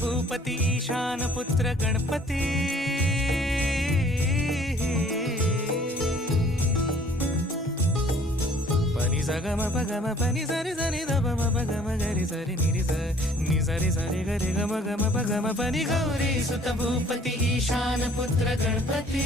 भूपती ईशान पुत्र गणपती पनी सगम पगम पनी सरि सनि ध म पगम गरि सरि नि रि स नि सरि सरि गरि गम गम पगम पनी गौरी सुत भूपती ईशान पुत्र गणपती